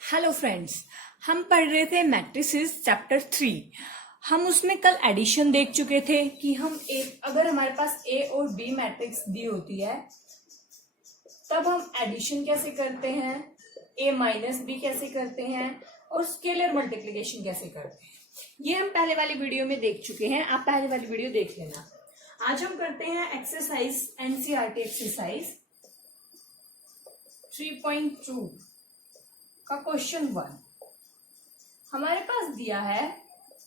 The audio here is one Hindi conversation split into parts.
हेलो फ्रेंड्स, हम पढ़ रहे थे मैट्रिसेस चैप्टर 3। हम उसमें कल एडिशन देख चुके थे कि हम अगर हमारे पास ए और बी मैट्रिक्स दी होती है तब हम एडिशन कैसे करते हैं, ए माइनस बी कैसे करते हैं और स्केलर मल्टीप्लिकेशन कैसे करते हैं। ये हम पहले वाली वीडियो में देख चुके हैं, आप पहले वाली वीडियो देख लेना। आज हम करते हैं एक्सरसाइज एनसीईआरटी एक्सरसाइज 3.2 का क्वेश्चन 1। हमारे पास दिया है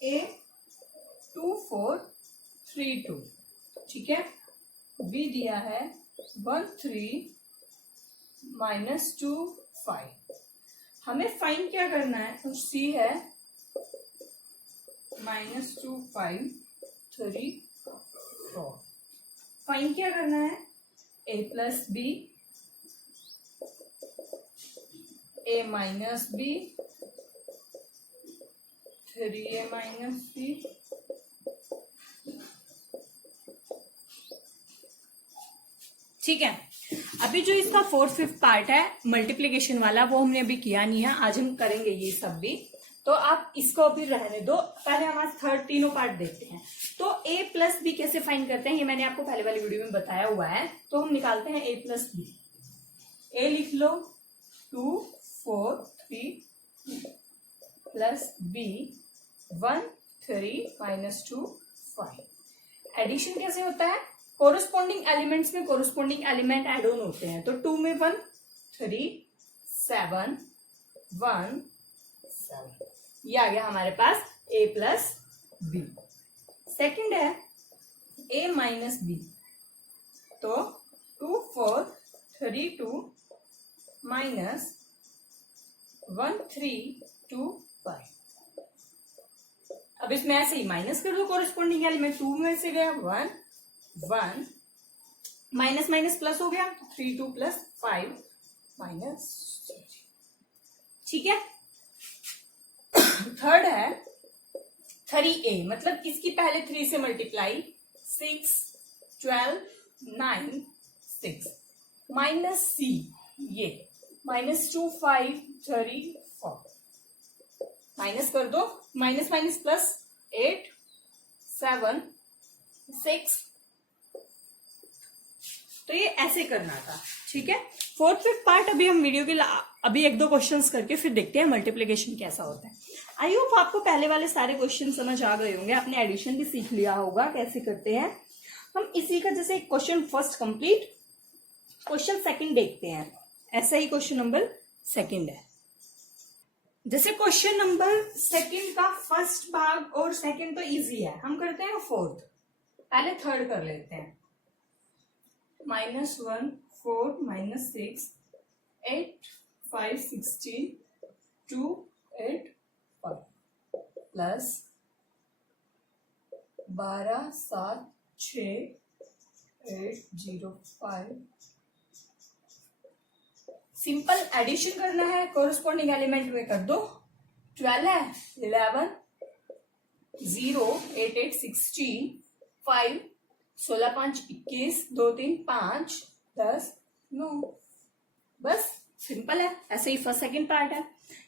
A2432, ठीक है। B दिया है 13 -2 5। हमें फाइंड क्या करना है, तो C है -2 5 3 4। फाइंड क्या करना है, A plus B, A minus B, 3A minus B, ठीक है। अभी जो इसका 4th 5th पार्ट है मल्टीप्लिकेशन वाला वो हमने अभी किया नहीं है, आज हम करेंगे ये सब भी, तो आप इसको अभी रहने दो। पहले हम आज थर्ड तीनों पार्ट देखते हैं। तो A प्लस बी कैसे फाइंड करते हैं ये मैंने आपको पहले वाली वीडियो में बताया हुआ है। तो हम निकालते हैं A प्लस बी। A लिख लो 2 4 3 प्लस बी 1 3 -2 5। एडिशन कैसे होता है, कोरोस्पोंडिंग एलिमेंट्स में कोरोस्पोंडिंग एलिमेंट एड ऑन होते हैं। तो 2 में 1 3 7 1 7, ये आ गया हमारे पास A प्लस बी। सेकेंड है A माइनस बी, तो 2 4 3 2 माइनस 1 3 2 5। अब इसमें ऐसे ही माइनस कर दो कोरिस्पोंडिंग एलिमेंट। 2 में से गया 1 1 माइनस माइनस प्लस हो गया 3 2 प्लस 5 माइनस 3, ठीक है। थर्ड है 3A, मतलब इसकी पहले 3 से मल्टीप्लाई 6 12 9 6 माइनस C, ये -2 5 3 4। माइनस कर दो, माइनस माइनस प्लस 8 7 6। तो ये ऐसे करना था, ठीक है। 4th 5th पार्ट अभी हम वीडियो के अभी 1-2 क्वेश्चंस करके फिर देखते हैं मल्टीप्लिकेशन कैसा होता है। आई होप आपको पहले वाले सारे क्वेश्चन समझ आ गए होंगे, आपने एडिशन भी सीख लिया होगा कैसे करते हैं। हम इसी का जैसे question first complete, question second देखते हैं। ऐसा ही क्वेश्चन नंबर सेकंड है। जैसे क्वेश्चन नंबर सेकंड का फर्स्ट भाग और सेकंड तो इजी है, हम करते हैं फोर्थ। पहले थर्ड कर लेते हैं। -1 4 -6 8 5 16 2 8 5 प्लस 12 7 6 8 0 5। सिंपल एडिशन करना है, कोरिस्पोंडिंग एलिमेंट में कर दो। 12 है 11 0 8 8 16 5 16 5 21 2 3 5 10 9। बस सिंपल है। ऐसे ही फर्स्ट सेकंड पार्ट है,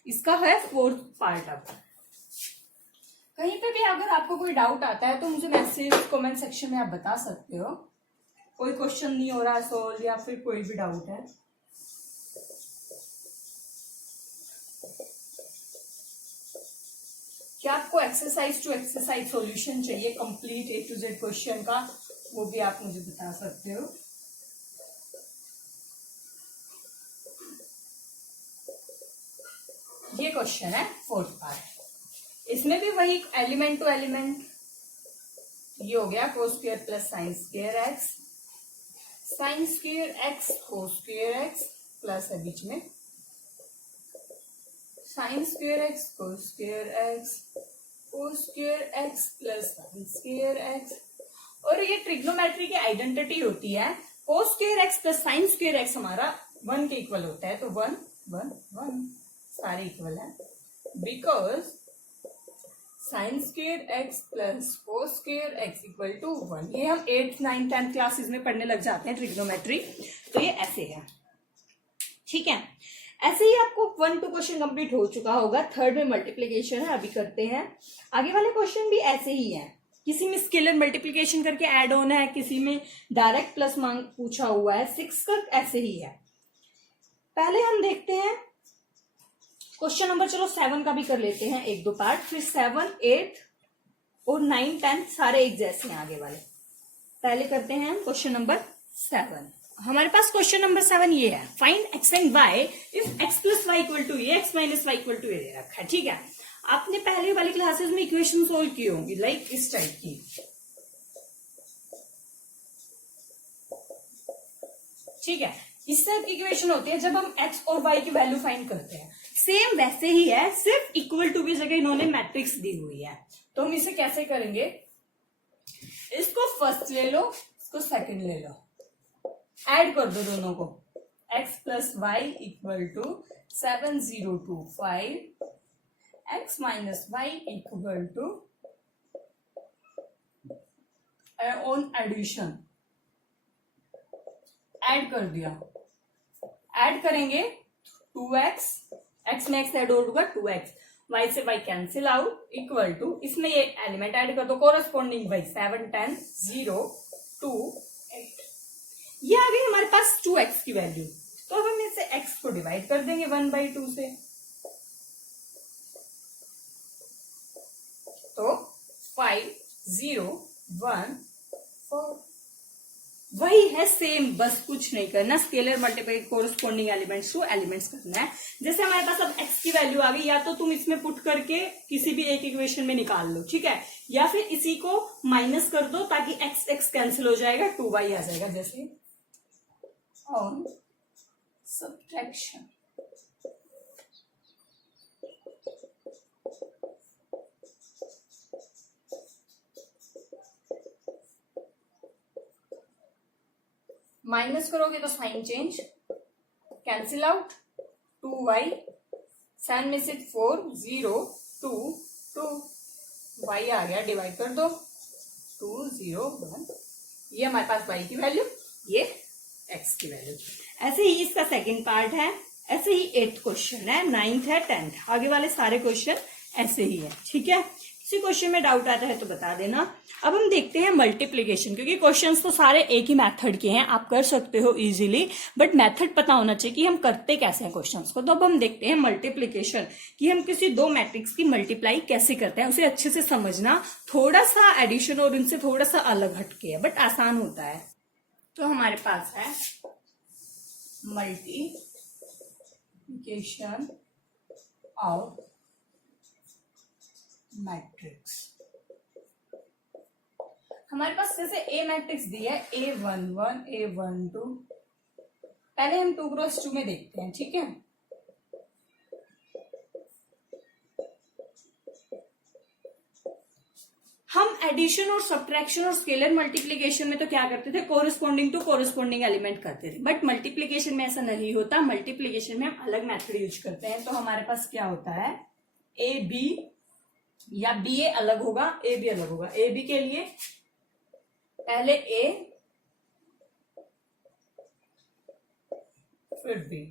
इसका है फोर्थ पार्ट। अब कहीं पे भी अगर आपको कोई डाउट आता है तो मुझे मैसेज कमेंट सेक्शन में आप बता सकते हो। कोई क्वेश्चन नहीं हो रहा सोल्व या फिर कोई भी डाउट है। क्या आपको एक्सरसाइज टू एक्सरसाइज सॉल्यूशन चाहिए complete A to Z question का, वो भी आप मुझे बता सकते हो। ये क्वेश्चन है फोर्थ पार्ट। इसमें भी वही एलिमेंट टू एलिमेंट, ये हो गया cos square plus sign square x, sign square x cos square x plus है बीच में sign square x cos square x cos square x plus sign square x. और ये ट्रिग्नोमेट्री की आइडेंटिटी होती है, cos square x plus sign square x हमारा 1 के इक्वल होता है। तो 1 1 1 सारे इक्वल है, because sine square x plus cos square x equal to 1। ये हम 8th 9th 10th क्लासेस में पढ़ने लग जाते हैं ट्रिग्नोमेट्री, तो ये ऐसे है, ठीक है। ऐसे ही आपको 1-2 क्वेश्चन कंप्लीट हो चुका होगा। थर्ड में मल्टीप्लीकेशन है, अभी करते हैं। आगे वाले क्वेश्चन भी ऐसे ही है, किसी में स्केलर मल्टीप्लीकेशन करके ऐड होना है, किसी में डायरेक्ट प्लस मांग पूछा हुआ है। 6 का ऐसे ही है। पहले हम देखते हैं क्वेश्चन नंबर, चलो 7 का भी कर लेते हैं 1-2 पार्ट, फिर 7, 8 और 9, 10 सारे एक जैसे हैं आगे वाले। पहले करते हैं क्वेश्चन नंबर 7। हमारे पास क्वेश्चन नंबर 7 ये है, find X and Y if X plus Y equal to A, X minus Y equal to A दे रखा है। ठीक है, आपने पहले वाली क्लासेस में इक्वेशन सोल्व की होंगी, लाइक इस टाइप की। ठीक है, इस टाइप की इक्वेशन होती है जब हम एक्स और वाई की वैल्यू फाइंड करते हैं। सेम वैसे ही है, सिर्फ इक्वल टू की जगह इन्होंने मैट्रिक्स दी हुई है। तो हम इसे कैसे करेंगे, इसको फर्स्ट ले लो, इसको सेकंड ले लो, ऐड कर दो दोनों को। x plus Y equal to 7025, x minus Y equal to on addition, add कर दिया। ऐड करेंगे 2x, x में x ऐड होगा 2x, y से y cancel out equal to, इसमें ये एलिमेंट ऐड कर दो कोरस्पॉन्डिंग y, 7, 10, 0, 2, 8। ये आ गई हमारे पास 2x की वैल्यू। तो अब हम इसे x को डिवाइड कर देंगे 1/2 से। तो 5, 0, 1, 4 वही है सेम, बस कुछ नहीं करना। Scalar multiply corresponding elements two elements करना है। जैसे हमारे पास अब x की वैल्यू आ गई, या तो तुम इसमें पुट करके किसी भी एक इक्वेशन में निकाल लो, ठीक है, या फिर इसी को माइनस कर दो ताकि x x कैंसिल हो जाएगा, 2y आ जाएगा, जैसे ऑन सब्ट्रैक्शन। माइनस करोगे तो sign change, cancel out, 2y, 7 में से 4, 0, 2, 2, y आ गया, डिवाइड कर दो, 2, 0, 1। ये हमारे पास y की वैल्यू, ये x की वैल्यू। ऐसे ही इसका सेकंड पार्ट है, ऐसे ही 8th क्वेश्चन है, 9th है, 10th, आगे वाले सारे क्वेश्चन ऐसे ही है। ठीक है, किसी क्वेश्चन में डाउट आता है तो बता देना। अब हम देखते हैं मल्टीप्लीकेशन, क्योंकि क्वेश्चंस तो सारे एक ही मेथड के हैं, आप कर सकते हो इजीली, बट मेथड पता होना चाहिए कि हम करते कैसे हैं क्वेश्चंस को। तो अब हम देखते हैं मल्टीप्लीकेशन, कि हम किसी दो मैट्रिक्स की मल्टीप्लाई कैसे करते हैं, उसे अच्छे से समझना। थोड़ा सा एडिशन और इनसे थोड़ा सा अलग हटके है, बट आसान होता है। तो हमारे पास है मल्टीप्लीकेशन ऑफ मैट्रिक्स। हमारे पास जैसे ए मैट्रिक्स दी है, A11, A12, पहले हम 2x2 में देखते हैं। ठीक है, हम एडिशन और सब्ट्रैक्शन और स्केलर मल्टीप्लीकेशन में तो क्या करते थे, कोरिस्पॉन्डिंग टू कोरिस्पॉन्डिंग एलिमेंट करते थे, बट मल्टीप्लीकेशन में ऐसा नहीं होता। मल्टीप्लीकेशन में हम अलग मेथड यूज करते हैं। तो हमारे पास क्या होता है, ए बी या बी ए अलग होगा, ए बी अलग होगा। ए बी के लिए पहले ए फिर बी,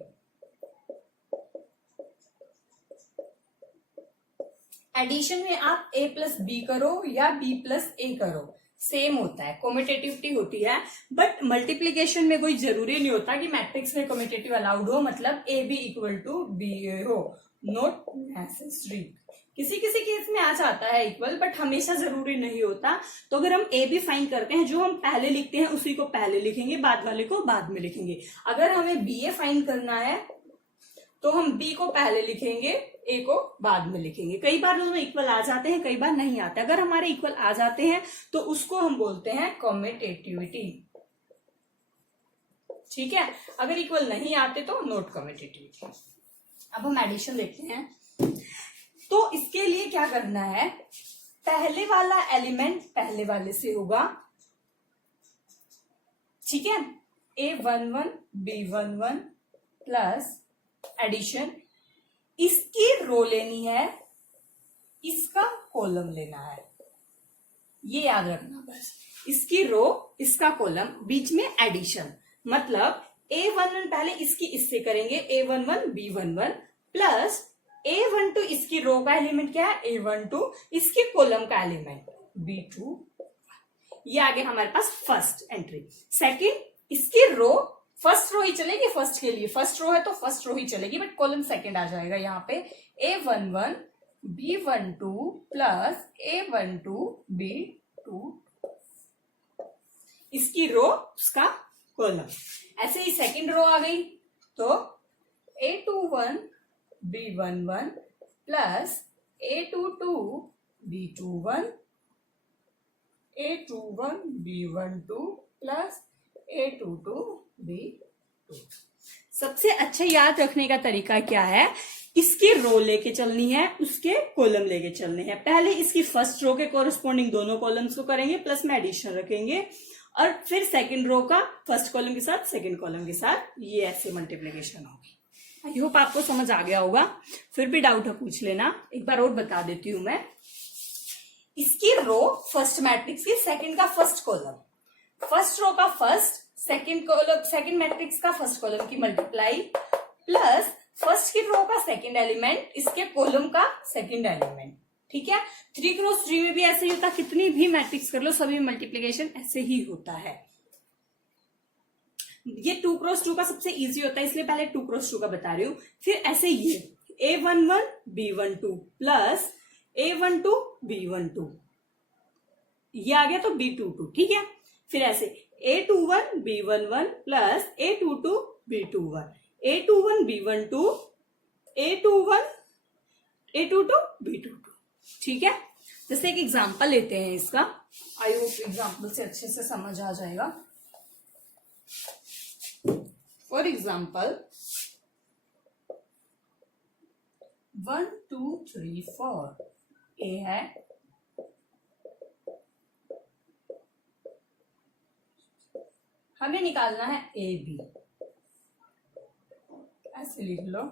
एडिशन में आप a प्लस बी करो या b प्लस ए करो, सेम होता है, कॉम्यूटेटिविटी होती है। बट मल्टीप्लीकेशन में कोई जरूरी नहीं होता कि मैट्रिक्स में कॉम्यूटेटिव अलाउड हो, मतलब A B equal to B A हो, नॉट नेसेसरी। किसी किसी केस में आ जाता है इक्वल, बट हमेशा जरूरी नहीं होता। तो अगर हम ए बी फाइंड करते हैं, जो हम पहले लिखते हैं उसी को पहले लिखेंगे, बाद वाले को बाद में लिखेंगे। अगर हमें बी ए फाइंड करना है तो हम बी को पहले लिखेंगे, ए को बाद में लिखेंगे। कई बार दोनों इक्वल आ जाते हैं, कई बार नहीं आते। अगर हमारे इक्वल आ जाते हैं तो उसको हम बोलते हैं कॉम्यूटेटिविटी। ठीक है, अगर इक्वल नहीं आते तो नॉट कॉम्यूटेटिविटी। अब हम एडिशन देखते हैं। तो इसके लिए क्या करना है, पहले वाला एलिमेंट पहले वाले से होगा। ठीक है, A11 B11 प्लस एडिशन, इसकी रो लेनी है, इसका कॉलम लेना है, ये याद रखना बस। इसकी रो, इसका कॉलम, बीच में एडिशन, मतलब A11 पहले इसकी इससे करेंगे, A11 B11 प्लस A12 इसकी रो का एलिमेंट क्या है, A12 इसके कॉलम का एलिमेंट B2। ये आ गया हमारे पास फर्स्ट एंट्री। सेकंड, इसकी रो, फर्स्ट रो ही चलेगी फर्स्ट के लिए, फर्स्ट रो है तो फर्स्ट रो ही चलेगी, बट कॉलम सेकंड आ जाएगा यहाँ पे A11 B12 plus A12 B2, इसकी रो उसका कॉलम। ऐसे ही सेकंड रो आ गई तो A21 B11 plus A22 B21, A21 B12 plus A22 B2। सबसे अच्छा याद रखने का तरीका क्या है, इसकी रो लेके चलनी है, उसके कॉलम लेके चलने हैं। पहले इसकी फर्स्ट रो के कोरस्पॉन्डिंग दोनों कॉलम्स को करेंगे, प्लस में एडिशन रखेंगे, और फिर सेकंड रो का फर्स्ट कॉलम के साथ सेकंड कॉलम के साथ ये ऐसे मल्टीप्लिकेशन होगी। आई होप आपको समझ आ गया होगा। फिर भी डाउट है पूछ लेना, एक बार और बता देती हूं मैं। इसकी रो फर्स्ट मैट्रिक्स की सेकंड का फर्स्ट कॉलम, फर्स्ट रो का first, second column, second matrix का फर्स्ट कॉलम की मल्टीप्लाई, प्लस फर्स्ट की रो का सेकंड एलिमेंट इसके कॉलम का सेकंड एलिमेंट। ठीक है, 3 क्रॉस 3 में भी ऐसे ही होता है, कितनी भी मैट्रिक्स कर लो सभी मल्टीप्लिकेशन ऐसे ही होता है। ये 2 क्रॉस 2 का सबसे इजी होता है, इसलिए पहले 2 क्रॉस 2 का बता रही हूं। फिर ऐसे ये A11 B12 plus A12 B12, ये आ गया तो B22। ठीक है, फिर ऐसे A21 B11 plus A22 B21, A21 B12 A21 A22 B22। ठीक है, जैसे एक एग्जांपल लेते हैं इसका, आई होप एग्जांपल से अच्छे से समझ आ जाएगा। फॉर एग्जांपल 1 2 3 4 ए है, हमें निकालना है ए बी। ऐसे लिख लो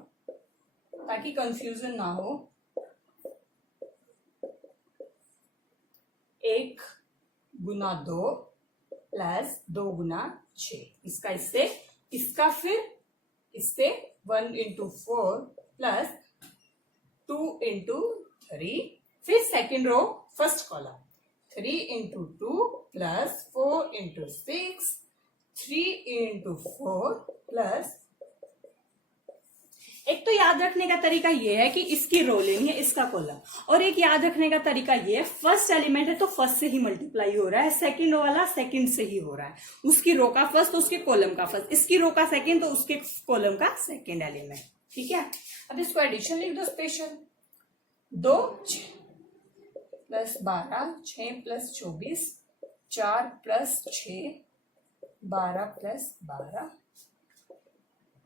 ताकि कंफ्यूजन ना हो। 1 गुना 2 प्लस 2 गुना 6, इसका इससे, इसका फिर इससे 1 इंटू 4 प्लस 2 इंटू 3, फिर second row first column 3 into 2 plus 4 into 6, 3 into 4 plus. एक तो याद रखने का तरीका ये है कि इसकी रो लेनी है, इसका कॉलम, और एक याद रखने का तरीका ये है, फर्स्ट एलिमेंट है तो फर्स्ट से ही मल्टीप्लाई हो रहा है, सेकंड रो वाला सेकंड से ही हो रहा है, उसकी रो का फर्स्ट तो उसके कॉलम का फर्स्ट, इसकी रो का सेकंड तो उसके कॉलम का सेकंड एलिमेंट। ठीक है, अब इसको एडिशन लिख दो special. 2 6 plus 12, 6 plus 24, 4 plus 6 12 plus 12,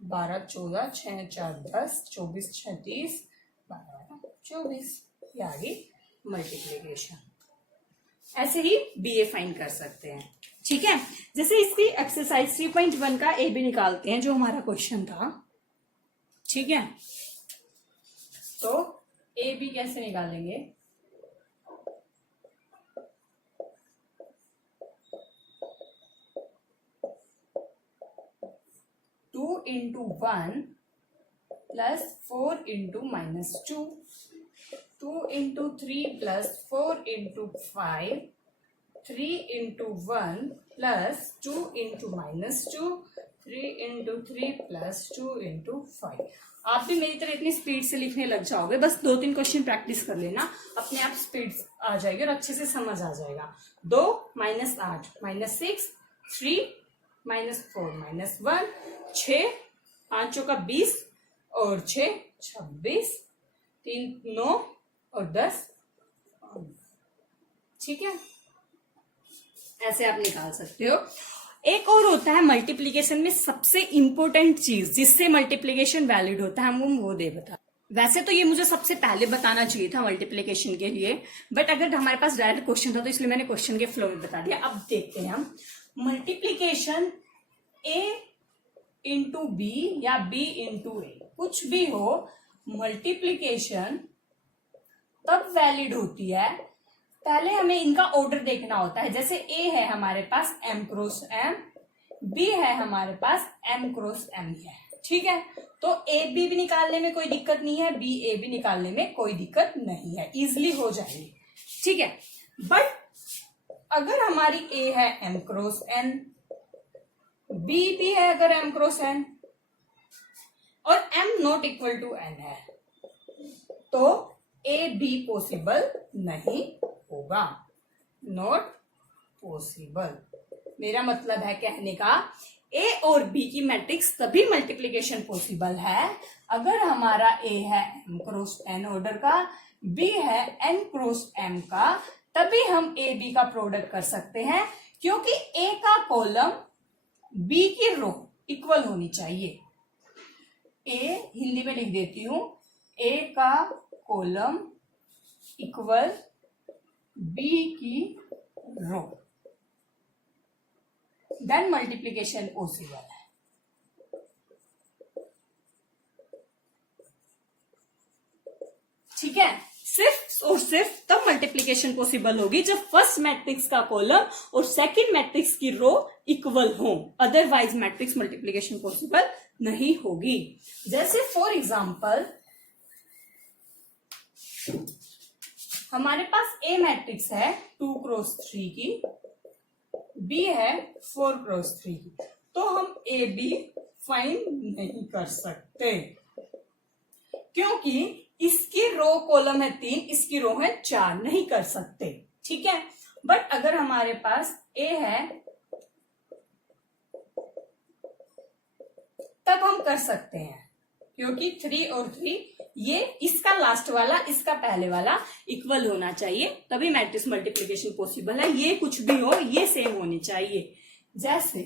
12 14, 6 4 10, 24 6 30, 12 24, ये आ गई मल्टीप्लीकेशन। ऐसे ही बीए फाइंड कर सकते हैं। ठीक है, जैसे इसकी एक्सरसाइज 3.1 का ए बी निकालते हैं जो हमारा क्वेश्चन था। ठीक है, तो ए बी कैसे निकालेंगे, two into 1 plus 4 into -2, 2 into 3 plus 4 into 5, 3 into 1 plus 2 into -2, 3 into 3 plus 2 into 5। आप भी मेरी तरह इतनी स्पीड से लिखने लग जाओगे, बस 2-3 क्वेश्चन प्रैक्टिस कर लेना, अपने आप स्पीड आ जाएगी और अच्छे से समझ आ जाएगा। 2 -8 -6, 3 -4 -1, 6 5 का 20 और 6 26, 3 9 और 10। ठीक है, ऐसे आप निकाल सकते हो। एक और होता है मल्टीप्लीकेशन में सबसे इंपॉर्टेंट चीज जिससे मल्टीप्लीकेशन वैलिड होता है, हम वो दे बता। वैसे तो ये मुझे सबसे पहले बताना चाहिए था मल्टीप्लीकेशन के लिए, बट अगर हमारे पास डायरेक्ट क्वेश्चन था तो इसलिए मैंने क्वेश्चन के फ्लो में बता दिया। अब देखते हैं हम मल्टीप्लीकेशन ए इंटू बी या बी इंटू ए, कुछ भी हो, मल्टीप्लीकेशन तब वैलिड होती है, पहले हमें इनका ऑर्डर देखना होता है। जैसे ए है हमारे पास m क्रॉस m, बी है हमारे पास m क्रॉस m है, ठीक है। तो ए बी भी निकालने में कोई दिक्कत नहीं है, बी ए भी निकालने में कोई दिक्कत नहीं है, इजिली हो जाएगी, ठीक है। बट अगर हमारी ए है m क्रॉस n, बी भी है अगर m क्रॉस n और m not equal to n है, तो ए बी पॉसिबल नहीं होगा, नॉट पॉसिबल। मेरा मतलब है कहने का ए और बी की मैट्रिक्स तभी मल्टीप्लीकेशन पॉसिबल है अगर हमारा ए है m क्रॉस n ऑर्डर का, बी है n क्रॉस m का, तभी हम ए बी का प्रोडक्ट कर सकते हैं, क्योंकि ए का कॉलम बी की रो इक्वल होनी चाहिए। ए हिंदी में लिख देती हूं, ए का कॉलम इक्वल बी की रो, देन मल्टीप्लीकेशन पॉसिबल है। ठीक है, सिर्फ और सिर्फ तब मल्टीप्लीकेशन पॉसिबल होगी जब फर्स्ट मैट्रिक्स का कॉलम और सेकंड मैट्रिक्स की रो इक्वल हो, अदरवाइज मैट्रिक्स मल्टीप्लीकेशन पॉसिबल नहीं होगी। जैसे फॉर एग्जांपल हमारे पास ए मैट्रिक्स है 2 क्रॉस 3 की, बी है 4 क्रॉस 3 की, तो हम ए बी फाइंड नहीं कर सकते, क्योंकि इसकी रो कॉलम है 3, इसकी रो है 4, नहीं कर सकते, ठीक है। बट अगर हमारे पास ए है तब हम कर सकते हैं, क्योंकि 3 और 3 ये इसका लास्ट वाला इसका पहले वाला इक्वल होना चाहिए, तभी मैट्रिक्स मल्टीप्लिकेशन पॉसिबल है। ये कुछ भी हो ये सेम होनी चाहिए। जैसे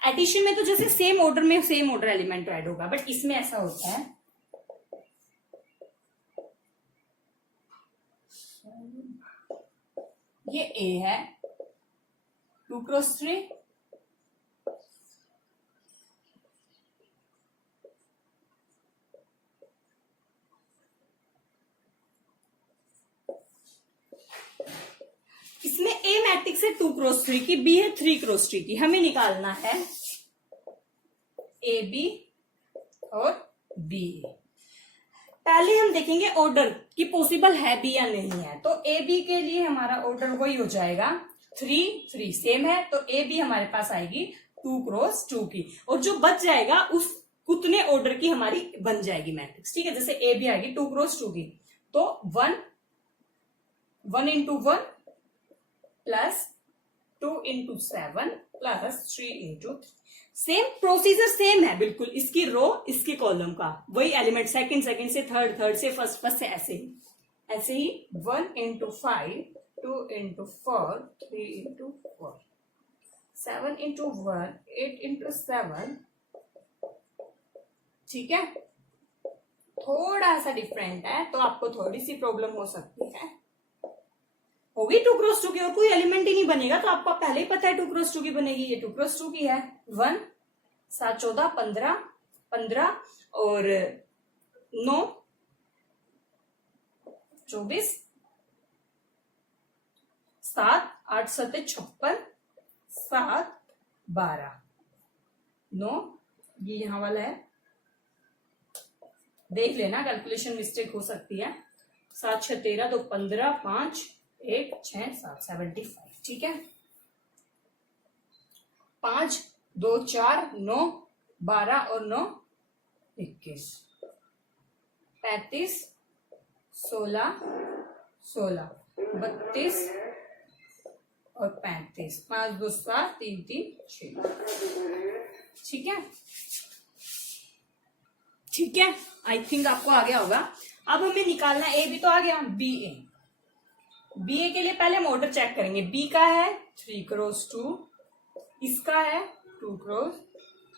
एडिशन में तो जैसे सेम ऑर्डर में सेम ऑर्डर एलिमेंट ऐड होगा, बट इसमें ऐसा होता है ये ए है 2 क्रॉस 3, इसमें ए मैट्रिक्स है 2 क्रॉस 3 की, बी है 3 क्रॉस 3 की, हमें निकालना है ए बी और बी। पहले हम देखेंगे ऑर्डर कि पॉसिबल है भी या नहीं है। तो ए बी के लिए हमारा ऑर्डर वही हो जाएगा 3 3 सेम है, तो ए बी हमारे पास आएगी 2 क्रॉस 2 की, और जो बच जाएगा उस उतने ऑर्डर की हमारी बन जाएगी मैट्रिक्स, ठीक है। जैसे ए बी आएगी 2 क्रॉस 2 की, तो 1 into 1 plus 2 into 7 plus 3 into 3, same procedure same है बिल्कुल, इसकी रो इसके कॉलम का वही एलिमेंट, सेकंड से थर्ड, थर्ड से फर्स्ट से ऐसे ही 1 into 5 2 into 4 3 into 4 7 into 1 8 into 7, ठीक है। थोड़ा सा डिफरेंट है तो आपको थोड़ी सी प्रॉब्लम हो सकती है, होगी 2 क्रॉस 2 की, और कोई एलिमेंट ही नहीं बनेगा, तो आपको पहले ही पता है 2 क्रॉस 2 की बनेगी, ये 2 क्रॉस 2 की है। 1 7 14 15 15 और 9 24 7 8 7 56 7 12 9, ये यहां वाला है, देख लेना कैलकुलेशन मिस्टेक हो सकती है। 7 6 13 2 15 5 1 6 7 75, ठीक है। 5 2 4 9 12 और 9 21 35 16 16 32 और 35 5 2 7 3 3 6, ठीक है। ठीक है, आई थिंक आपको आ गया होगा। अब हमें निकालना ए बी तो आ गया, बी ए के लिए पहले हम ऑर्डर चेक करेंगे। बी का है 3 क्रॉस 2, इसका है 2 क्रॉस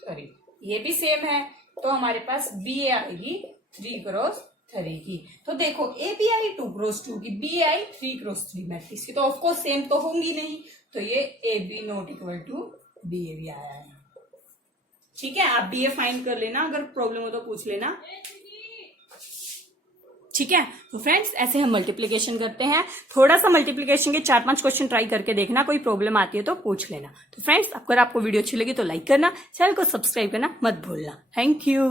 3, ये भी सेम है, तो हमारे पास बी ए आएगी 3 क्रॉस 3 की। तो देखो ए बी आई 2 क्रॉस 2 की, बी आई 3 क्रॉस 3 मैट्रिक्स की, तो ऑफकोर्स सेम तो होंगी नहीं, तो ये A B not equal to B A B आया है, ठीक है। आप बी ए फाइंड कर लेना, अगर प्रॉब्लम हो तो पूछ लेना, ठीक है। तो फ्रेंड्स ऐसे हम मल्टीप्लीकेशन करते हैं। थोड़ा सा मल्टीप्लीकेशन के 4-5 क्वेश्चन ट्राई करके देखना, कोई प्रॉब्लम आती है तो पूछ लेना। तो फ्रेंड्स अगर आपको वीडियो अच्छी लगी तो लाइक करना, चैनल को सब्सक्राइब करना मत भूलना। Thank you.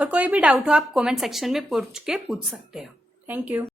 और कोई भी डाउट हो आप कमेंट सेक्शन में पूछ सकते हो। Thank you.